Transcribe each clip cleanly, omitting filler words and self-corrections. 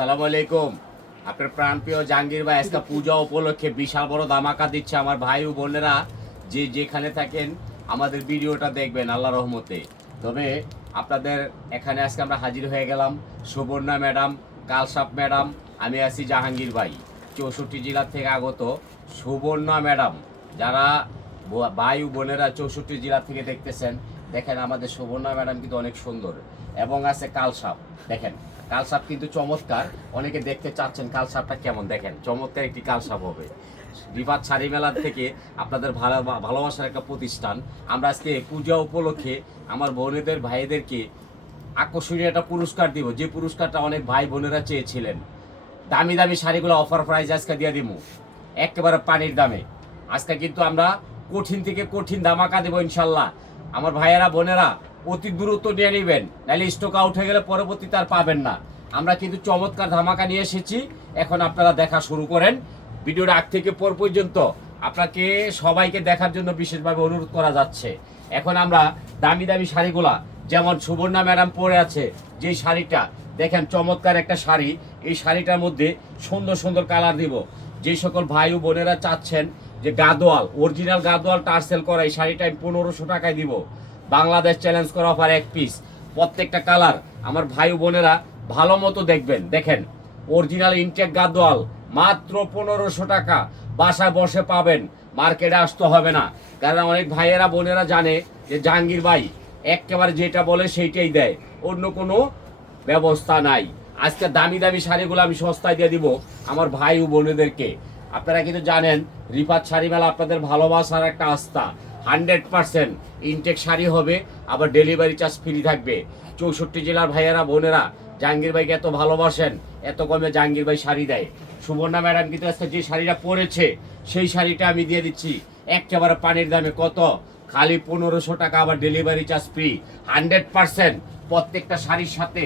সালাম আলাইকুম। আপনার প্রাণপ্রিয় জাহাঙ্গীর ভাই আজকে পূজা উপলক্ষে বিশাল বড় ধামাকা দিচ্ছে। আমার ভাই ও বোনেরা যে যেখানে থাকেন আমাদের ভিডিওটা দেখবেন আল্লাহ রহমতে। তবে আপনাদের এখানে আজকে আমরা হাজির হয়ে গেলাম। সুবর্ণা ম্যাডাম, কালসাপ ম্যাডাম, আমি আছি জাহাঙ্গীর ভাই। 64 জেলা থেকে আগত সুবর্ণা ম্যাডাম। যারা ভাই ও বোনেরা 64 জেলা থেকে দেখতেছেন, দেখেন আমাদের সুবর্ণা ম্যাডাম কিন্তু অনেক সুন্দর এবং আছে কালসাপ। দেখেন কালসাপ কিন্তু চমৎকার। অনেকে দেখতে চাচ্ছেন কালসাপটা কেমন, দেখেন চমৎকার একটি কালসাপ হবে। রিফাত শাড়ি মেলার থেকে আপনাদের ভালোবাসার একটা প্রতিষ্ঠান। আমরা আজকে পূজা উপলক্ষে আমার বোনেদের ভাইদেরকে আকর্ষণীয় একটা পুরস্কার দিব, যে পুরস্কারটা অনেক ভাই বোনেরা চেয়েছিলেন। দামি দামি শাড়িগুলো অফার প্রাইস আজকে দিয়ে দিব একেবারে পানির দামে। আজকে কিন্তু আমরা কঠিন থেকে কঠিন ধামাকা দেবো ইনশাল্লাহ। আমার ভাইয়েরা বোনেরা অতি দ্রুত নিয়ে নেবেন, নাহলে স্টক আউট হয়ে গেলে পরবর্তীতে আর পাবেন না। আমরা কিন্তু চমৎকার ধামাকা নিয়ে এসেছি। এখন আপনারা দেখা শুরু করেন। ভিডিওর আগ থেকে পর পর্যন্ত আপনাকে সবাইকে দেখার জন্য বিশেষভাবে অনুরোধ করা যাচ্ছে। এখন আমরা দামি দামি শাড়িগুলা, যেমন সুবর্ণা ম্যাডাম পরে আছে যে শাড়িটা, দেখেন চমৎকার একটা শাড়ি। এই শাড়িটার মধ্যে সুন্দর সুন্দর কালার দিব। যে সকল ভাই ও বোনেরা চাচ্ছেন যে গাদোয়াল, অরিজিনাল গাদোয়াল টার্সেল করা এই শাড়িটা আমি 1500 টাকায় দিব। বাংলাদেশ চ্যালেঞ্জ করা অফার, এক পিস, প্রত্যেকটা কালার। আমার ভাই ও বোনেরা ভালো মতো দেখবেন। দেখেন অরিজিনাল ইনটেক গাদোয়াল মাত্র 1500 টাকা, বাসায় বসে পাবেন, মার্কেটে আসতে হবে না। কারণ অনেক ভাইয়েরা বোনেরা জানে যে জাহাঙ্গীর ভাই একেবারে যেটা বলে সেইটাই দেয়, অন্য কোনো ব্যবস্থা নাই। আজকে দামি দামি শাড়িগুলো আমি সস্তায় দিয়ে দিব আমার ভাই ও বোনেদেরকে। আপনারা কিন্তু জানেন রিফাত শাড়ি মেলা আপনাদের ভালোবাসার একটা আস্থা। 100% ইনটেক শাড়ি হবে, আবার ডেলিভারি চার্জ ফ্রি থাকবে। 64 জেলার ভাইয়েরা বোনেরা জাহাঙ্গীর ভাইকে এত ভালোবাসেন, এত কমে জাহাঙ্গীর ভাই শাড়ি দেয়। সুবর্ণা ম্যাডাম কিন্তু আজকে যে শাড়িটা পরেছে সেই শাড়িটা আমি দিয়ে দিচ্ছি একেবারে পানির দামে। কত? খালি 1500 টাকা, আবার ডেলিভারি চার্জ ফ্রি। 100% প্রত্যেকটা শাড়ির সাথে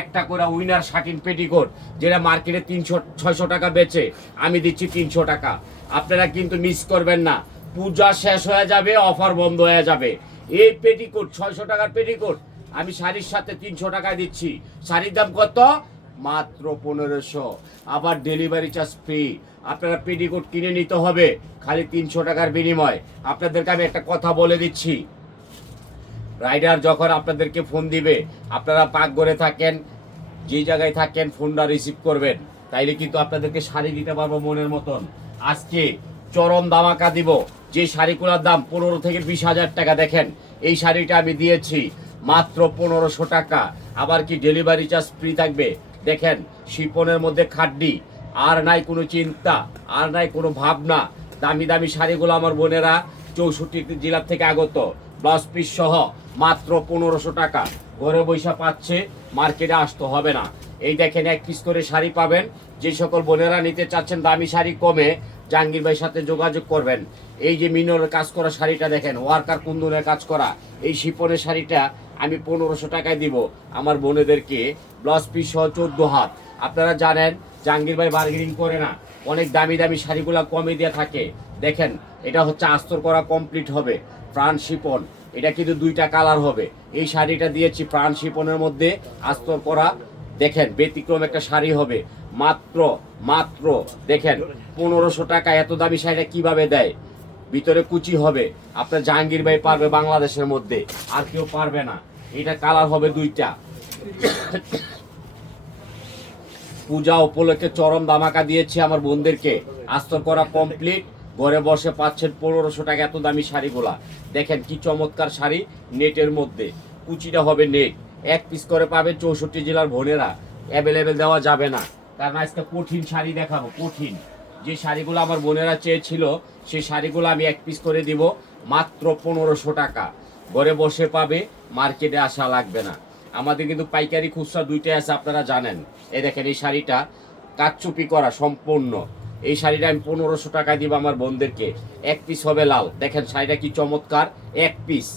একটা করে উইনার শাটিন পেটিকোট, যেটা মার্কেটে 300-600 টাকা বেচে, আমি দিচ্ছি 300 টাকা। আপনারা কিন্তু মিস করবেন না। পূজা শেষ হয়ে যাবে, অফার বন্ধ হয়ে যাবে। এই পেটিকোট 600 টাকার পেটিকোট আমি শাড়ির সাথে 300 টাকা দিচ্ছি। শাড়ির দাম কত? মাত্র 1500, আবার ডেলিভারি চার্জ ফ্রি। আপনারা পেটিকোট কিনে নিতে হবে খালি 300 টাকার বিনিময়। আপনাদেরকে আমি একটা কথা বলে দিচ্ছি, রাইডার যখন আপনাদেরকে ফোন দিবে, আপনারা পাকঘরে থাকেন, যে জায়গায় থাকেন, ফোনটা রিসিভ করবেন, তাইলে কিন্তু আপনাদেরকে শাড়ি দিতে পারবো মনের মতন। আজকে চরম ধামাকা দিব। যে শাড়িগুলোর দাম 15 থেকে 20,000 টাকা, দেখেন এই শাড়িটা আমি দিয়েছি মাত্র 1500 টাকা, আবার কি ডেলিভারি চার্জ ফ্রি থাকবে। দেখেন শিপনের মধ্যে খাড্ডি, আর নাই কোনো চিন্তা, আর নাই কোনো ভাবনা। দামি দামি শাড়িগুলো আমার বোনেরা 64 জেলা থেকে আগত, ব্লাউজ পিস সহ মাত্র 1500 টাকা, ঘরে বৈশা পাচ্ছে, মার্কেটে আসতে হবে না। এই দেখেন এক পিস করে শাড়ি পাবেন। যে সকল বোনেরা নিতে চাচ্ছেন দামি শাড়ি কমে, জাহাঙ্গীর ভাইয়ের সাথে যোগাযোগ করবেন। এই যে মিনরের কাজ করা শাড়িটা দেখেন, ওয়ার্কার কুন্দনের কাজ করা এই শিপনের শাড়িটা আমি 1500 টাকায় দিব আমার বোনেদেরকে, ব্লাউজ পিস সহ 14 হাত। আপনারা জানেন জাহাঙ্গীর ভাই বার্গেনিং করে না, অনেক দামি দামি শাড়িগুলো কমে দিয়ে থাকে। দেখেন এটা হচ্ছে আস্তর করা কমপ্লিট হবে, প্রাণ শিপন। এটা কিন্তু 2টা কালার হবে। এই শাড়িটা দিয়েছি প্রাণ শিপনের মধ্যে আস্তর করা। দেখেন ব্যতিক্রম একটা শাড়ি হবে। মাত্র মাত্র দেখেন 1500 টাকা। এত দামি শাড়িটা কিভাবে দেয়? ভিতরে কুচি হবে। আপনার জাহাঙ্গীর ভাই পারবে বাংলাদেশের মধ্যে, আর কেউ পারবে না। এটা কালার হবে 2টা। পূজা উপলক্ষে চরম ধামাকা দিয়েছি আমার বোনদেরকে। আস্তর করা কমপ্লিট, ঘরে বসে পাচ্ছেন 1500 টাকা এত দামি শাড়িগুলা। দেখেন কি চমৎকার শাড়ি, নেটের মধ্যে, কুচিটা হবে নেট। এক পিস করে পাবে 64 জেলার বোনেরা। অ্যাভেলেবেল দেওয়া যাবে না, কারণ আজকে কঠিন শাড়ি দেখাবো। কঠিন যে শাড়িগুলো আমার বোনেরা চেয়েছিল সেই শাড়িগুলো আমি এক পিস করে দিব মাত্র 1500 টাকা। ঘরে বসে পাবে, মার্কেটে আসা লাগবে না। আমাদের কিন্তু পাইকারি খুচরা 2টাই আছে, আপনারা জানেন। এই দেখেন এই শাড়িটা কাচচুপি করা সম্পূর্ণ। এই শাড়িটা আমি 1500 টাকা দিব আমার বোনদেরকে। এক পিস হবে লাল। দেখেন শাড়িটা কি চমৎকার, এক পিস।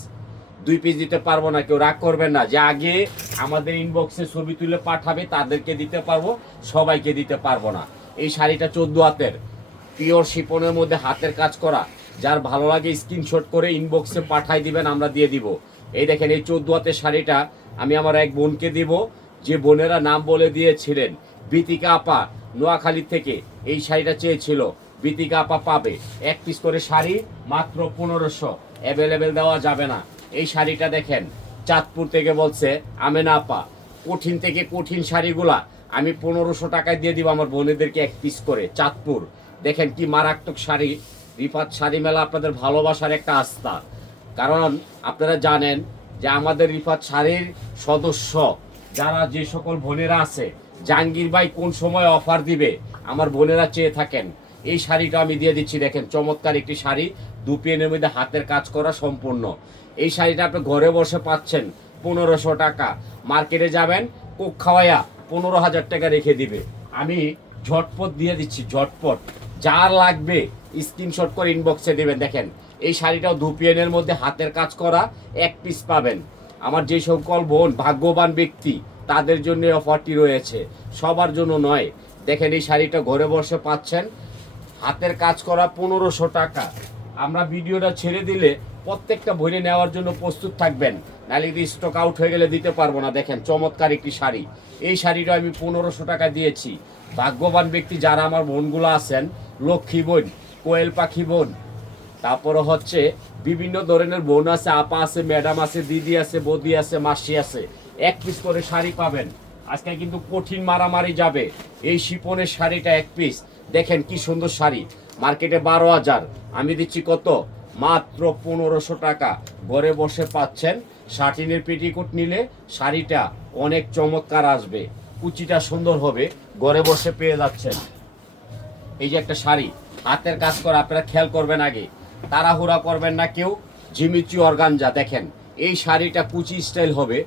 2 পিস দিতে পারবো না, কেউ রাগ করবেন না। যে আগে আমাদের ইনবক্সে ছবি তুলে পাঠাবে তাদেরকে দিতে পারবো, সবাইকে দিতে পারবো না। এই শাড়িটা 14 হাতের, পিওর শিপনের মধ্যে হাতের কাজ করা। যার ভালো লাগে স্ক্রিনশট করে ইনবক্সে পাঠাই দিবেন, আমরা দিয়ে দিব। এই দেখেন এই 14 হাতের শাড়িটা আমি আমার এক বোনকে দিব, যে বোনেরা নাম বলে দিয়েছিলেন বিতিকা আপা নোয়াখালী থেকে এই শাড়িটা চেয়েছিল, বিতিকা আপা পাবে। 1 পিস করে শাড়ি মাত্র 1500, অ্যাভেলেবেল দেওয়া যাবে না। এই শাড়িটা দেখেন, চাঁদপুর থেকে বলছে আমেনা আপা, কঠিন থেকে কঠিন শাড়িগুলা আমি 1500 টাকায় দিয়ে দিব আমার বোনেদেরকে 1 পিস করে। চাঁদপুর দেখেন কি মারাত্মক শাড়ি। রিফাত শাড়ি মেলা আপনাদের ভালোবাসার একটা আস্থা, কারণ আপনারা জানেন যে আমাদের রিফাত শাড়ির সদস্য যারা যে সকল বোনেরা আছে, জাহাঙ্গীর ভাই কোন সময় অফার দিবে আমার বোনেরা চেয়ে থাকেন। এই শাড়িটা আমি দিয়ে দিচ্ছি, দেখেন চমৎকার একটি শাড়ি, দুপিনের মধ্যে হাতের কাজ করা সম্পূর্ণ। এই শাড়িটা আপনি ঘরে বসে পাচ্ছেন 1500 টাকা। মার্কেটে যাবেন, কোক খাওয়াইয়া 15,000 টাকা রেখে দিবে। আমি ঝটপট দিয়ে দিচ্ছি, ঝটপট। যার লাগবে স্ক্রিনশট করে ইনবক্সে দেবেন। দেখেন এই শাড়িটাও দুপিনের মধ্যে হাতের কাজ করা, 1 পিস পাবেন। আমার যে সকল বোন ভাগ্যবান ব্যক্তি তাদের জন্য অফারটি রয়েছে, সবার জন্য নয়। দেখেন এই শাড়িটা ঘরে বসে পাচ্ছেন, হাতের কাজ করা 1500 টাকা। আমরা ভিডিওটা ছেড়ে দিলে প্রত্যেকটা বইয়ে নেওয়ার জন্য প্রস্তুত থাকবেন, নাহলে যদি স্টক আউট হয়ে গেলে দিতে পারবো না। দেখেন চমৎকার একটি শাড়ি, এই শাড়িটা আমি 1500 টাকা দিয়েছি। ভাগ্যবান ব্যক্তি যারা আমার বোনগুলো আছেন, লক্ষ্মী বোন, কোয়েল পাখি বোন, তারপরে হচ্ছে বিভিন্ন ধরনের বোন আছে, আপা আছে, ম্যাডাম আছে, দিদি আছে, বৌদি আছে, মাসি আছে, 1 পিস করে শাড়ি পাবেন। আজকে কিন্তু কঠিন মারামারি যাবে। এই শিপনের শাড়িটা 1 পিস, দেখেন কি সুন্দর শাড়ি, মার্কেটে 12,000, আমি দিচ্ছি কত? মাত্র 1500 টাকা। ঘরে বসে পাচ্ছেন। শাটিনের পেটিকোট নিলে শাড়িটা অনেক চমৎকার আসবে, কুচিটা সুন্দর হবে, ঘরে বসে পেয়ে যাচ্ছেন। এই যে একটা শাড়ি হাতের কাজ করা, আপনারা খেয়াল করবেন, আগে তাড়াহুড়া করবেন না কেউ। জিমিচি অর্গানজা, দেখেন এই শাড়িটা কুচি স্টাইল হবে,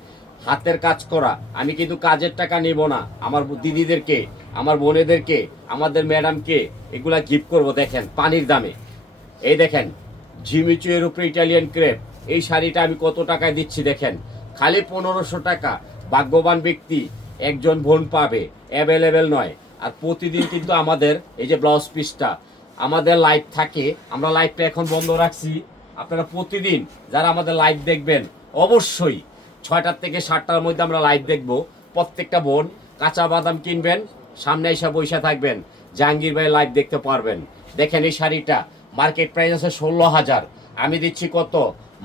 হাতের কাজ করা। আমি কিন্তু কাজের টাকা নেব না, আমার দিদিদেরকে, আমার বোনেদেরকে, আমাদের ম্যাডামকে এগুলা গিফট করব। দেখেন পানির দামে, এই দেখেন জিমিচু এর উপরে ইটালিয়ান ক্রেপ। এই শাড়িটা আমি কত টাকায় দিচ্ছি দেখেন, খালি 1500 টাকা। ভাগ্যবান ব্যক্তি একজন বোন পাবে, অ্যাভেলেবেল নয়। আর প্রতিদিন কিন্তু আমাদের এই যে ব্লাউজ পিসটা আমাদের লাইভ থাকে, আমরা লাইভটা এখন বন্ধ রাখছি। আপনারা প্রতিদিন যারা আমাদের লাইভ দেখবেন, অবশ্যই 6টার থেকে 7টার মধ্যে আমরা লাইভ দেখব। প্রত্যেকটা বোন কাঁচা বাদাম কিনবেন, সামনে এসে বসে থাকবেন, জাহাঙ্গীর ভাই লাইভ দেখতে পারবেন। দেখেন এই শাড়িটা মার্কেট প্রাইস আছে 16,000, আমি দিচ্ছি কত?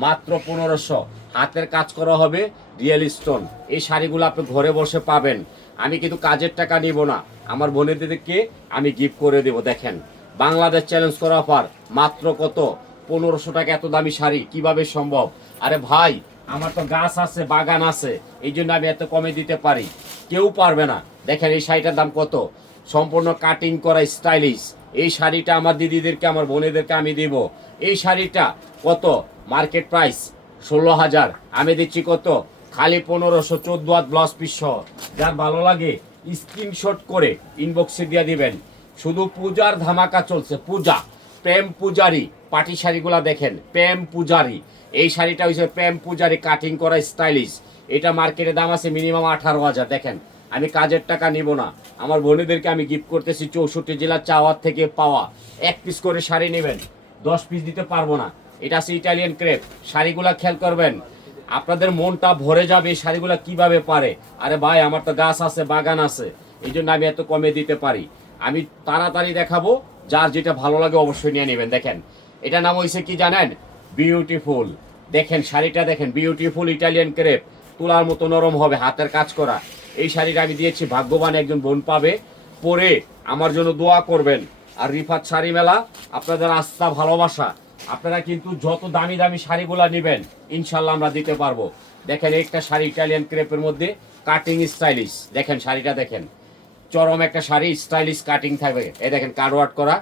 মাত্র 1500। হাতের কাজ করা হবে, রিয়েল স্টোন। এই শাড়িগুলো আপনি ঘরে বসে পাবেন। আমি কিন্তু কাজের টাকা নিব না, আমার বোনেদেরকে আমি গিফট করে দেব। দেখেন বাংলাদেশ চ্যালেঞ্জ করা অফার, মাত্র কত? 1500 টাকা। এত দামি শাড়ি কিভাবে সম্ভব? আরে ভাই, আমার তো গাছ আছে, বাগান আছে, এই জন্য আমি এত কমে দিতে পারি, কেউ পারবে না। দেখেন এই শাড়িটার দাম কত? সম্পূর্ণ কাটিং করা, স্টাইলিশ। এই শাড়িটা আমার দিদিদেরকে, আমার বোনেদেরকে আমি দিব। এই শাড়িটা কত? মার্কেট প্রাইস 16,000, আমি দিচ্ছি কত? খালি 1500। 14 হাত ব্লাউজ পিস সহ। যার ভালো লাগে স্ক্রিনশট করে ইনবক্সে দিয়ে দিবেন। শুধু পূজার ধামাকা চলছে, পূজা, প্রেম পূজারি পাটি শাড়িগুলা দেখেন, প্রেম পূজারি। এই শাড়িটা হচ্ছে প্রেম পূজারি, কাটিং করা, স্টাইলিশ। এটা মার্কেটে দাম আছে মিনিমাম 18,000। দেখেন আমি কাজের টাকা নিব না, আমার বোনেদেরকে আমি গিফট করতেছি। 64 জেলার চাওয়ার থেকে পাওয়া। 1 পিস করে শাড়ি নেবেন, 10 পিস দিতে পারবো না। এটা আছে ইটালিয়ান ক্রেপ। শাড়িগুলা খেয়াল করবেন, আপনাদের মনটা ভরে যাবে এই শাড়িগুলা কিভাবে পারে। আরে ভাই, আমার তো গাছ আছে, বাগান আছে, এই জন্য আমি এত কমে দিতে পারি। আমি তাড়াতাড়ি দেখাবো, যার যেটা ভালো লাগে অবশ্যই নিয়ে নেবেন। দেখেন এটা নাম হয়েছে কি জানেন? বিউটিফুল। দেখেন শাড়িটা দেখেন, বিউটিফুল ইটালিয়ান ক্রেপ, তুলার মতো নরম হবে, হাতের কাজ করা। এই শাড়িটা আমি দিয়েছি, ভাগ্যবান একজন বোন পাবে, পরে আমার জন্য দোয়া করবেন। আর রিফাত শাড়ি মেলা আপনাদের আস্থা, ভালোবাসা, আপনারা কিন্তু যত দামি দামি শাড়িগুলা নেবেন ইনশাল্লাহ আমরা দিতে পারবো। দেখেন একটা শাড়ি ইটালিয়ান ক্রেপের মধ্যে, কাটিং স্টাইলিশ। দেখেন শাড়িটা দেখেন, চরম একটা শাড়ি, স্টাইলিশ কাটিং থাকবে। এই দেখেন কাটওয়ার্ক করা।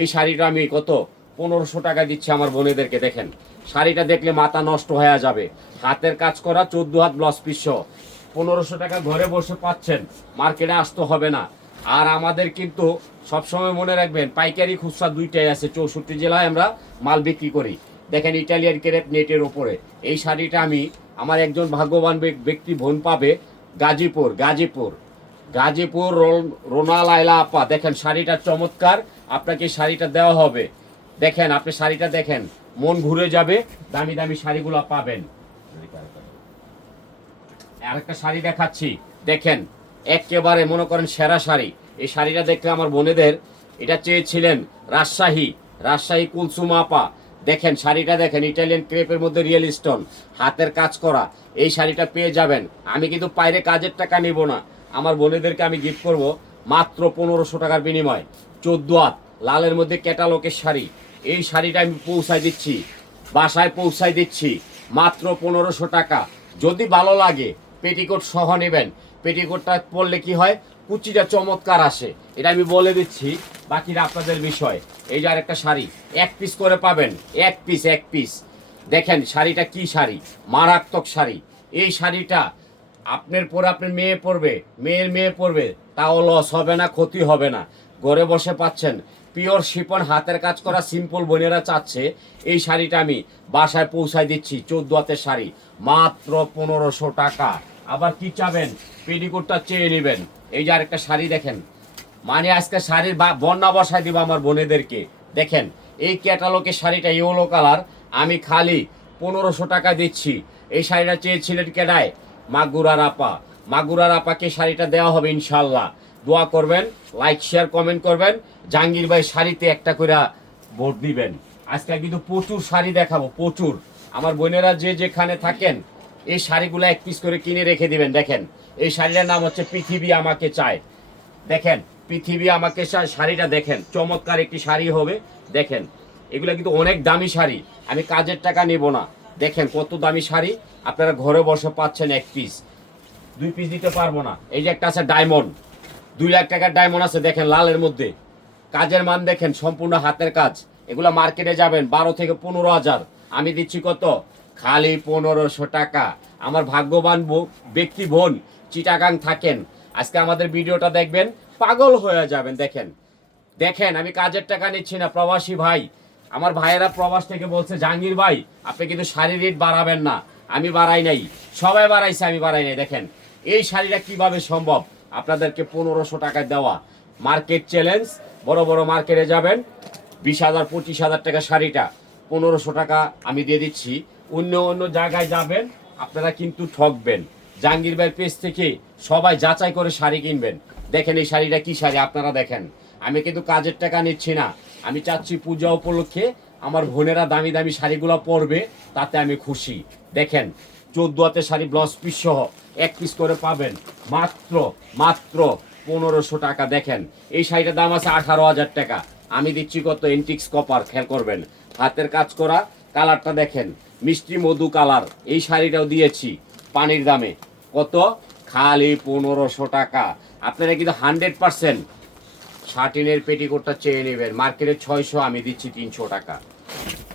এই শাড়িটা আমি কত? 1500 টাকা দিচ্ছি আমার বোনেদেরকে। দেখেন শাড়িটা দেখলে মাথা নষ্ট হয়ে যাবে, হাতের কাজ করা, 14 হাত ব্লাউজ পিস সহ। 1500 টাকা ঘরে বসে পাচ্ছেন, মার্কেটে আসতে হবে না। আর আমাদের কিন্তু সবসময় মনে রাখবেন, পাইকারি খুচরা দুইটাই আছে। 64 জেলায় আমরা মাল বিক্রি করি। দেখেন ইটালিয়ান ক্রেপ নেটের ওপরে। এই শাড়িটা আমি, আমার একজন ভাগ্যবান ব্যক্তি বোন পাবে, গাজীপুর, গাজীপুর রোনা লাইলা আপা। দেখেন শাড়িটা চমৎকার, আপনাকে শাড়িটা দেওয়া হবে। দেখেন আপনি শাড়িটা দেখেন, মন ঘুরে যাবে, দামি দামি শাড়িগুলো পাবেন। আরেকটা শাড়ি দেখাচ্ছি, দেখেন একেবারে মনে করেন সেরা শাড়ি। এই শাড়িটা দেখলে আমার বোনেদের এটা চেয়েছিলেন রাজশাহী কুলসুম আপা। দেখেন শাড়িটা দেখেন, ইটালিয়ান ক্রেপের মধ্যে রিয়েল স্টোন, হাতের কাজ করা। এই শাড়িটা পেয়ে যাবেন। আমি কিন্তু বাইরে কাজের টাকা নিব না, আমার বোনেদেরকে আমি গিফট করব মাত্র 1500 টাকার বিনিময়। 14 হাত লালের মধ্যে ক্যাটালগের শাড়ি। এই শাড়িটা আমি পৌঁছায় দিচ্ছি, বাসায় পৌঁছায় দিচ্ছি মাত্র 1500 টাকা। যদি ভালো লাগে পেটিকোট সহ নেবেন। পেটিকোটটা পরলে কি হয়, কুচিটা চমৎকার আসে, এটা আমি বলে দিচ্ছি, বাকিটা আপনাদের বিষয়। এই যে আরেকটা শাড়ি 1 পিস করে পাবেন, 1 পিস। দেখেন শাড়িটা কি শাড়ি, মারাত্মক শাড়ি। এই শাড়িটা আপনার পরে আপনার মেয়ে পরবে, তাও লস হবে না, ক্ষতি হবে না। ঘরে বসে পাচ্ছেন পিওর শিপন, হাতের কাজ করা, সিম্পল। বোনেরা চাচ্ছে এই শাড়িটা আমি বাসায় পৌঁছায় দিচ্ছি। 14 হাতের শাড়ি মাত্র 1500 টাকা। আবার কি চাবেন, পেডিকোটটা চেয়ে নেবেন। এই যে আরেকটা শাড়ি দেখেন, মানে আজকে শাড়ির বন্যা বসায় দিব আমার বোনেদেরকে। দেখেন এই ক্যাটালগের শাড়িটা ইয়েলো কালার, আমি খালি 1500 টাকা দিচ্ছি। এই শাড়িটা চেয়েছিলেন কেডায়, মাগুরার আপাকে শাড়িটা দেওয়া হবে ইনশাল্লাহ। দোয়া করবেন, লাইক শেয়ার কমেন্ট করবেন। জাহাঙ্গীর ভাই শাড়িতে একটা করে ভোট দিবেন। আজকে কিন্তু প্রচুর শাড়ি দেখাবো, প্রচুর। আমার বোনেরা যে যেখানে থাকেন এই শাড়িগুলো 1 পিস করে কিনে রেখে দিবেন। দেখেন এই শাড়িটার নাম হচ্ছে পৃথিবী আমাকে চায়। দেখেন পৃথিবী আমাকে চায় শাড়িটা দেখেন, চমৎকার একটি শাড়ি হবে। দেখেন এগুলো কিন্তু অনেক দামি শাড়ি, আমি কাজের টাকা নেব না। দেখেন কত দামি শাড়ি, আপনারা ঘরে বসে পাচ্ছেন 1 পিস, 2 পিস দিতে পারবো না। এই যে একটা আছে ডায়মন্ড, 2 লাখ টাকার ডায়মন্ড আছে। দেখেন লালের মধ্যে, কাজের মান দেখেন, সম্পূর্ণ হাতের কাজ। এগুলা মার্কেটে যাবেন 12 থেকে 15,000, আমি দিচ্ছি কত, খালি 1500 টাকা। আমার ভাগ্যবান ব্যক্তি বোন চিটাগাং থাকেন, আজকে আমাদের ভিডিওটা দেখবেন, পাগল হয়ে যাবেন। দেখেন আমি কাজের টাকা নিচ্ছি না। প্রবাসী ভাই, আমার ভাইয়েরা প্রবাস থেকে বলছে জাহাঙ্গীর ভাই আপনি কিন্তু শাড়ি রেট বাড়াবেন না। আমি বাড়াই নাই, সবাই বাড়াইছে, আমি বাড়াই নাই। দেখেন এই শাড়িটা কিভাবে সম্ভব আপনাদেরকে 1500 টাকায় দেওয়া। মার্কেট চ্যালেঞ্জ, বড় বড় মার্কেটে যাবেন 20,000 25,000 টাকা শাড়িটা 1500 টাকা আমি দিয়ে দিচ্ছি। অন্য জায়গায় যাবেন আপনারা কিন্তু ঠকবেন। জাহাঙ্গীর ভাইয়ের পেজ থেকে সবাই যাচাই করে শাড়ি কিনবেন। দেখেন এই শাড়িটা কি শাড়ি, আপনারা দেখেন। আমি কিন্তু কাজের টাকা নিচ্ছি না, আমি চাচ্ছি পূজা উপলক্ষে আমার বোনেরা দামি দামি শাড়িগুলো পরবে, তাতে আমি খুশি। দেখেন 14 হাতের শাড়ি ব্লাউজ পিস সহ 1 পিস করে পাবেন মাত্র 1500 টাকা। দেখেন এই শাড়িটার দাম আছে 18,000 টাকা, আমি দিচ্ছি কত, এন্টিক্স কপার। খেয়াল করবেন হাতের কাজ করা, কালারটা দেখেন মিষ্টি মধু কালার। এই শাড়িটাও দিয়েছি পানির দামে, কত, খালি 1500 টাকা। আপনারা কিন্তু 100% শার্টিনের পেটিকোটটা চেয়ে নেবেন। মার্কেটে 600, আমি দিচ্ছি 300 টাকা।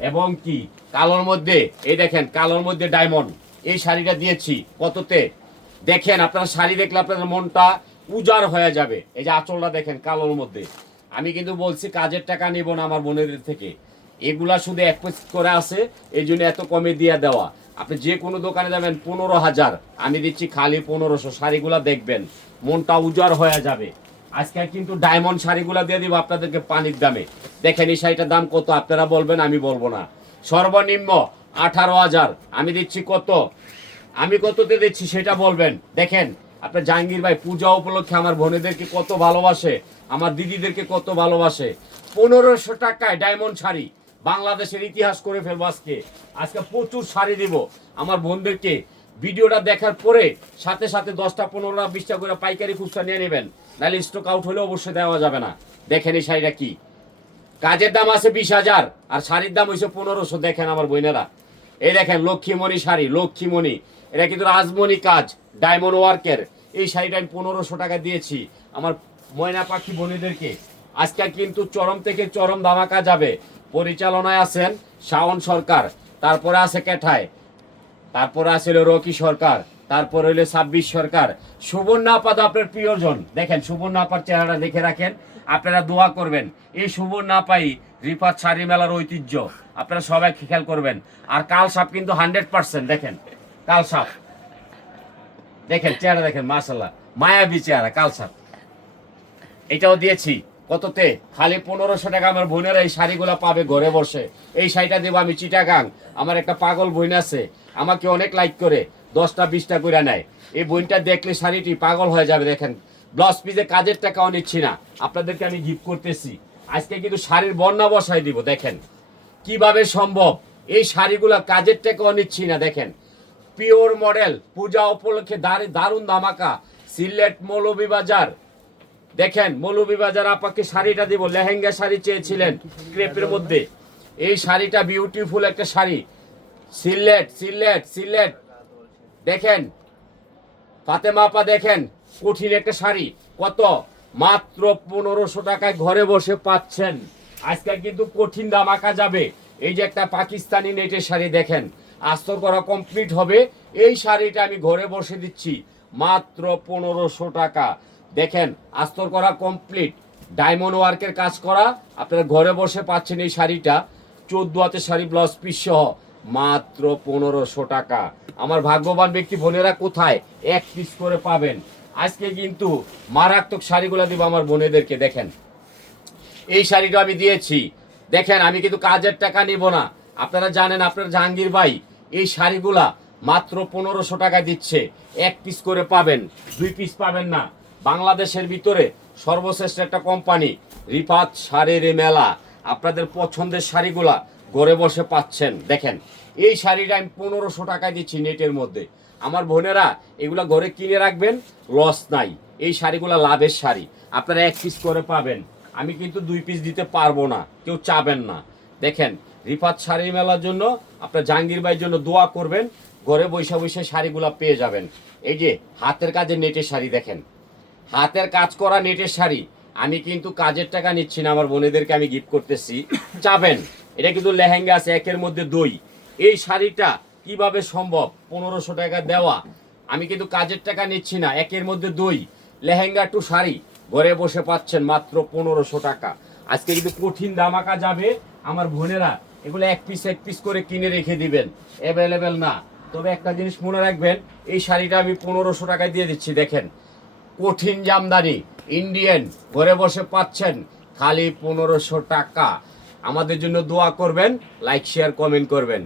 এবং কি কালোর মধ্যে, এই দেখেন কালোর মধ্যে ডায়মন্ড, এই শাড়িটা দিয়েছি কততে। দেখেন আপনারা শাড়ি দেখলে আপনাদের মনটা উজাড় হয়ে যাবে। এই যে আঁচলটা দেখেন কালোর মধ্যে। আমি কিন্তু বলছি কাজের টাকা নিব না আমার বোনেদের থেকে, এগুলা শুধু 1 পিস করে আছে, এই জন্য এত কমে দিয়ে দেওয়া। আপনি যে কোনো দোকানে যাবেন 15,000, আমি দিচ্ছি খালি 1500। শাড়িগুলা দেখবেন মনটা উজাড় হয়ে যাবে। আজকে কিন্তু ডায়মন্ড শাড়িগুলা দিয়ে দিব আপনাদেরকে পানির দামে। দেখেন এই শাড়িটার দাম কত, আপনারা বলবেন, আমি বলবো না। সর্বনিম্ন 18,000, আমি দিচ্ছি কত, আমি কততে দিচ্ছি সেটা বলবেন। দেখেন আপনার জাহাঙ্গীর ভাই পূজা উপলক্ষে আমার বোনেদেরকে কত ভালোবাসে, আমার দিদিদেরকে কত ভালোবাসে। 1500 টাকায় ডায়মন্ড শাড়ি, বাংলাদেশের ইতিহাস করে ফেলবো আজকে প্রচুর শাড়ি দিব আমার বোনদেরকে। ভিডিওটা দেখার পরে সাথে সাথে 10টা 15টা 20টা করে পাইকারি খুচরা নিয়ে নেবেন, নাহলে স্টক আউট হলে অবশ্যই দেওয়া যাবে না। দেখেন এই শাড়িটা কি, কাজের দাম আছে 20,000 আর শাড়ির দাম হয়েছে 1500। দেখেন আমার বোনেরা, এই দেখেন লক্ষ্মীমণি শাড়ি, লক্ষ্মীমণি, এটা কিন্তু রাজমণি কাজ, ডায়মন্ড ওয়ার্কের। এই শাড়িটা আমি 1500 টাকা দিয়েছি আমার ময়না পাখি বোনেদেরকে। আজকাল কিন্তু চরম থেকে চরম ধামাকা যাবে। পরিচালনায় আছেন শাওন সরকার, তারপরে আছে ক্যাঠায়, তারপরে আছে রকি সরকার, তারপরে হইলো 26 সরকার। সুবর্ণা আপা আপনার প্রিয়জন। দেখেন সুবর্ণা আপার চেহারা দেখে রাখেন, আপনারা দোয়া করবেন। এই সুবর্ণা আপাই রিফাত শাড়ি মেলার ঐতিহ্য, আপনারা সবাই খেয়াল করবেন। আর কাল সাপ কিন্তু 100%। দেখেন কাল সাপ, দেখেন চেহারা দেখেন, মাশাআল্লাহ মায়াবী চেহারা কাল সাপ। এটাও দিয়েছি কততে? খালি 1500 টাকা আমার বোনেরা এই শাড়িগুলো পাবে ঘরে বসে। এই শাড়িটা দেবো আমি চিটাগাং। আমার একটা পাগল বোন আছে, আমাকে অনেক লাইক করে, 10টা 20টা করে নেয়। এই বোনটা দেখলে শাড়িটি পাগল হয়ে যাবে। দেখেন ব্লাউজ পিসে কাজের টাকাও নিচ্ছি না, আপনাদেরকে আমি গিফট করতেছি। আজকে কিন্তু শাড়ির বর্ণা বসাই দিব। দেখেন কিভাবে সম্ভব, এই শাড়িগুলো কাজের টাকাও নিচ্ছি না। দেখেন পিওর মডেল, পূজা উপলক্ষে দারুণ ধামাকা। সিলেট মৌলভীবাজার, দেখেন মৌলভীবাজার আপাকে শাড়িটা দিব, লেহেঙ্গা শাড়ি চেয়েছিলেন ক্রেপের মধ্যে। এই শাড়িটা বিউটিফুল একটা শাড়ি, সিলেট সিলেট সিলেট। দেখেন ফাতেমা আপা, দেখেন কঠিন একটা শাড়ি, কত? মাত্র 1500 টাকায় ঘরে বসে পাচ্ছেন। আজকে কিন্তু কঠিন ধামাকা যাবে। এই যে একটা পাকিস্তানি নেটের শাড়ি, দেখেন আস্তর করা কমপ্লিট হবে। এই শাড়িটা আমি ঘরে বসে দিচ্ছি মাত্র 1500 টাকা। দেখেন আস্তর করা কমপ্লিট, ডায়মন্ড ওয়ার্কের কাজ করা, আপনারা ঘরে বসে পাচ্ছেন এই শাড়িটা। 14 হাতের শাড়ি, ব্লাউজ পিস সহ, মাত্র 1500 টাকা। আমার ভাগ্যবান ব্যক্তি বোনেরা কোথায়? এক পিস করে পাবেন। আজকে কিন্তু মারাত্মক শাড়িগুলো দিব আমার বোনেদেরকে। দেখেন এই শাড়িটা আমি দিয়েছি, দেখেন আমি কিন্তু কাজের টাকা নিব না। আপনারা জানেন আপনার জাহাঙ্গীর ভাই এই শাড়িগুলা মাত্র 1500 টাকা দিচ্ছে। এক পিস করে পাবেন, 2 পিস পাবেন না। বাংলাদেশের ভিতরে সর্বশ্রেষ্ঠ একটা কোম্পানি রিফাত শাড়ির মেলা, আপনাদের পছন্দের শাড়িগুলা ঘরে বসে পাচ্ছেন। দেখেন এই শাড়িটা আমি 1500 টাকায় দিচ্ছি নেটের মধ্যে। আমার বোনেরা এগুলা ঘরে কিনে রাখবেন, লস নাই। এই শাড়িগুলা লাভের শাড়ি, আপনারা এক পিস করে পাবেন। আমি কিন্তু 2 পিস দিতে পারবো না, কেউ চাবেন না। দেখেন রিফাত শাড়ি মেলার জন্য আপনার জাহাঙ্গীর ভাইয়ের জন্য দোয়া করবেন, ঘরে বৈশা বৈশা শাড়িগুলা পেয়ে যাবেন। এই যে হাতের কাজের নেটের শাড়ি, দেখেন হাতের কাজ করা নেটের শাড়ি। আমি কিন্তু কাজের টাকা নিচ্ছি না, আমার বোনেদেরকে আমি গিফট করতেছি, চাবেন। এটা কিন্তু লেহেঙ্গা আছে, একের মধ্যে 2। এই শাড়িটা কিভাবে সম্ভব 1500 টাকা দেওয়া? আমি কিন্তু কাজের টাকা নিচ্ছি না, একের মধ্যে 2 লেহেঙ্গা টু শাড়ি ঘরে বসে পাচ্ছেন মাত্র 1500 টাকা। আজকে কিন্তু কঠিন ধামাকা যাবে আমার বোনেরা, এগুলো এক পিস করে কিনে রেখে দিবেন, অ্যাভেলেবেল না। তবে একটা জিনিস মনে রাখবেন, এই শাড়িটা আমি 1500 টাকায় দিয়ে দিচ্ছি। দেখেন কঠিন জামদানি ইন্ডিয়ান, ঘরে বসে পাচ্ছেন খালি 1500 টাকা। আমাদের জন্য দোয়া করবেন, লাইক শেয়ার কমেন্ট করবেন।